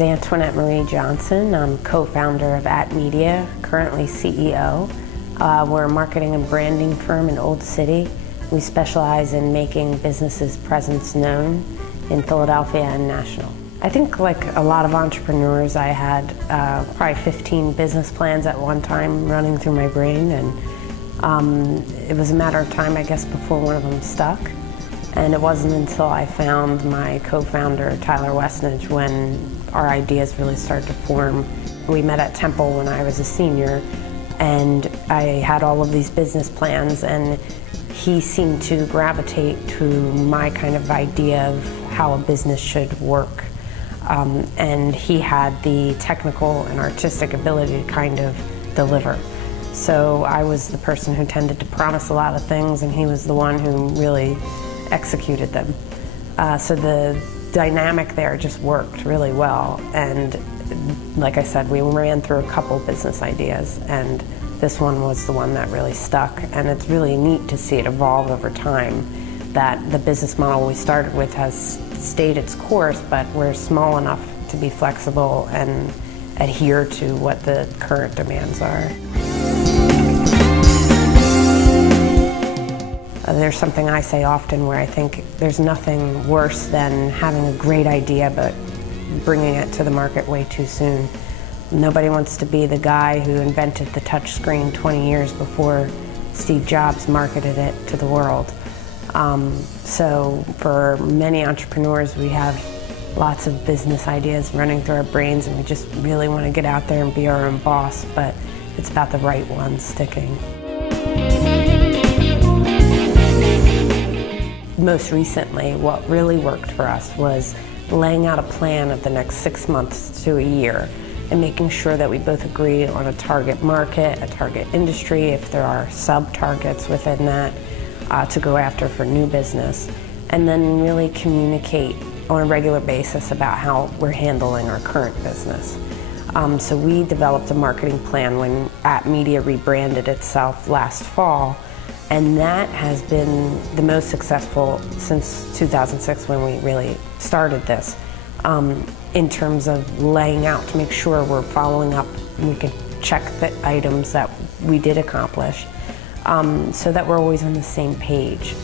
is Antoinette Marie Johnson. I'm co-founder of @Media, currently CEO. We're a marketing and branding firm in Old City. We specialize in making businesses' presence known in Philadelphia and national. I think like a lot of entrepreneurs, I had probably 15 business plans at one time running through my brain, and it was a matter of time, I guess, before one of them stuck. And it wasn't until I found my co-founder, Tyler Westnage, when our ideas really started to form. We met at Temple when I was a senior, and I had all of these business plans, and he seemed to gravitate to my kind of idea of how a business should work. And he had the technical and artistic ability to kind of deliver. So I was the person who tended to promise a lot of things, and he was the one who really executed them. So the dynamic there just worked really well. And like I said, we ran through a couple business ideas, and this one was the one that really stuck. And it's really neat to see it evolve over time, that the business model we started with has stayed its course, but we're small enough to be flexible and adhere to what the current demands are. There's something I say often where I think there's nothing worse than having a great idea but bringing it to the market way too soon. Nobody wants to be the guy who invented the touch screen 20 years before Steve Jobs marketed it to the world. So for many entrepreneurs, we have lots of business ideas running through our brains, and we just really want to get out there and be our own boss, but it's about the right one sticking. Most recently, what really worked for us was laying out a plan of the next 6 months to a year and making sure that we both agree on a target market, a target industry, if there are sub-targets within that to go after for new business, and then really communicate on a regular basis about how we're handling our current business. So we developed a marketing plan when @Media rebranded itself last fall, and that has been the most successful since 2006 when we really started this, in terms of laying out to make sure we're following up and we can check the items that we did accomplish, so that we're always on the same page.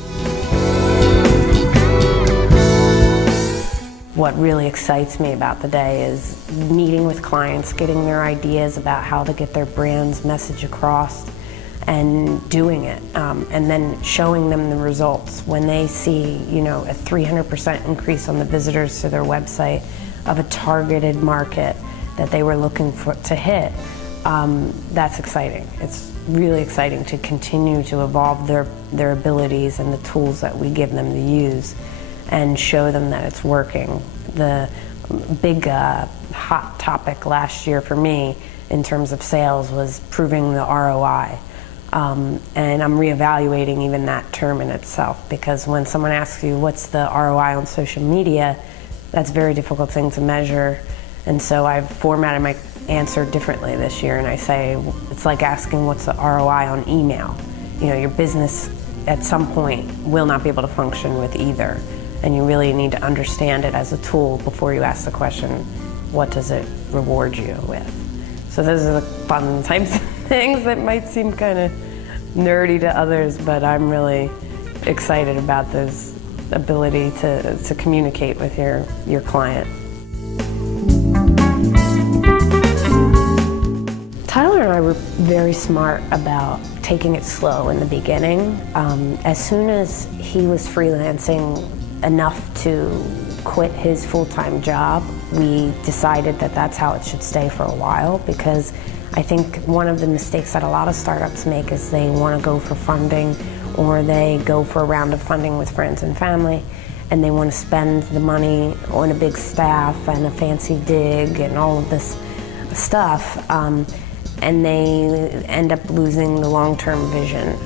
What really excites me about the day is meeting with clients, getting their ideas about how to get their brand's message across, and doing it, and then showing them the results. When they see, a 300% increase on the visitors to their website of a targeted market that they were looking to hit, that's exciting. It's really exciting to continue to evolve their abilities and the tools that we give them to use and show them that it's working. The big hot topic last year for me in terms of sales was proving the ROI. And I'm reevaluating even that term in itself, because when someone asks you what's the ROI on social media, that's a very difficult thing to measure. And so I've formatted my answer differently this year, and I say it's like asking what's the ROI on email. Your business at some point will not be able to function with either, and you really need to understand it as a tool before you ask the question, what does it reward you with? So those are the fun types of things that might seem kind of nerdy to others, but I'm really excited about this ability to communicate with your client. Tyler and I were very smart about taking it slow in the beginning. As soon as he was freelancing enough to quit his full-time job, we decided that that's how it should stay for a while, because I think one of the mistakes that a lot of startups make is they want to go for funding, or they go for a round of funding with friends and family, and they want to spend the money on a big staff and a fancy dig and all of this stuff, and they end up losing the long-term vision.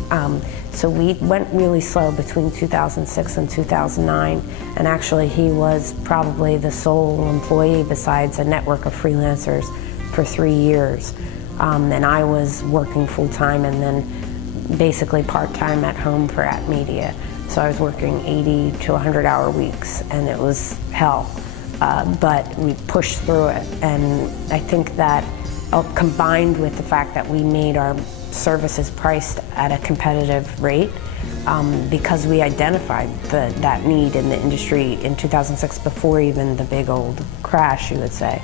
So we went really slow between 2006 and 2009, and actually he was probably the sole employee besides a network of freelancers for 3 years. And I was working full-time and then basically part-time at home for @Media. So I was working 80 to 100-hour weeks, and it was hell. but we pushed through it. And I think that combined with the fact that we made our services priced at a competitive rate, because we identified that need in the industry in 2006 before even the big old crash, you would say.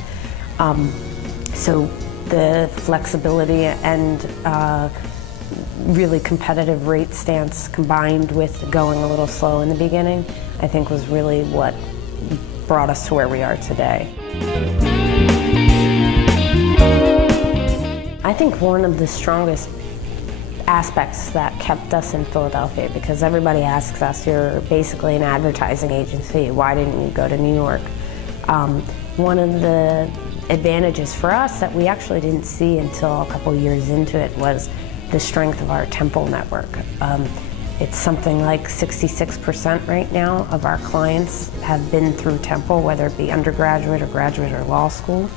So the flexibility and really competitive rate stance combined with going a little slow in the beginning, I think was really what brought us to where we are today. I think one of the strongest aspects that kept us in Philadelphia, because everybody asks us, you're basically an advertising agency, why didn't you go to New York? One of the advantages for us that we actually didn't see until a couple years into it was the strength of our Temple network. It's something like 66% right now of our clients have been through Temple, whether it be undergraduate or graduate or law school.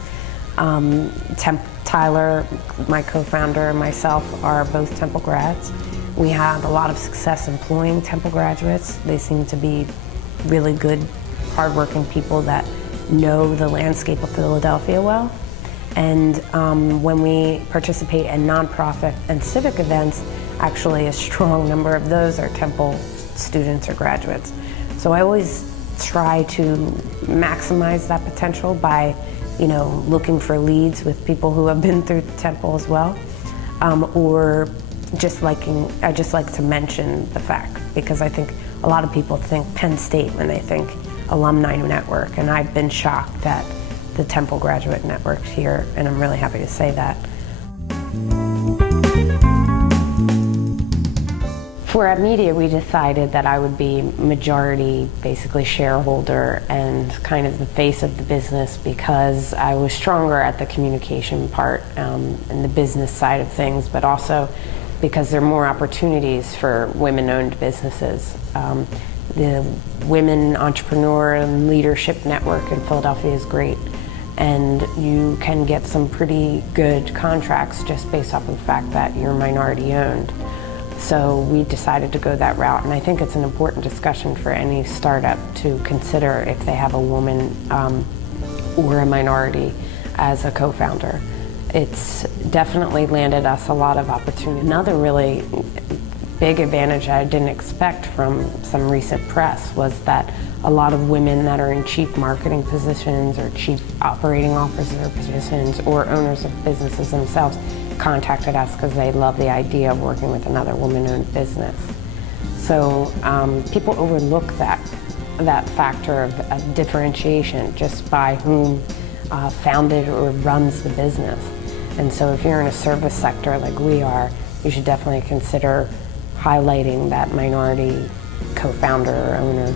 Tyler, my co-founder, and myself are both Temple grads. We have a lot of success employing Temple graduates. They seem to be really good, hardworking people that know the landscape of Philadelphia well. And when we participate in nonprofit and civic events, actually a strong number of those are Temple students or graduates. So I always try to maximize that potential by looking for leads with people who have been through Temple as well, or I just like to mention the fact, because I think a lot of people think Penn State when they think alumni network, and I've been shocked at the Temple graduate network here, and I'm really happy to say that. For At Media, we decided that I would be majority, basically shareholder and kind of the face of the business, because I was stronger at the communication part and the business side of things, but also because there are more opportunities for women-owned businesses. The Women Entrepreneur and Leadership Network in Philadelphia is great, and you can get some pretty good contracts just based off of the fact that you're minority owned. So we decided to go that route, and I think it's an important discussion for any startup to consider if they have a woman or a minority as a co-founder. It's definitely landed us a lot of opportunity. Another really big advantage I didn't expect from some recent press was that a lot of women that are in chief marketing positions or chief operating officer positions or owners of businesses themselves contacted us because they love the idea of working with another woman-owned business. So people overlook that factor of differentiation just by whom founded or runs the business. And so if you're in a service sector like we are, you should definitely consider highlighting that minority co-founder or owner.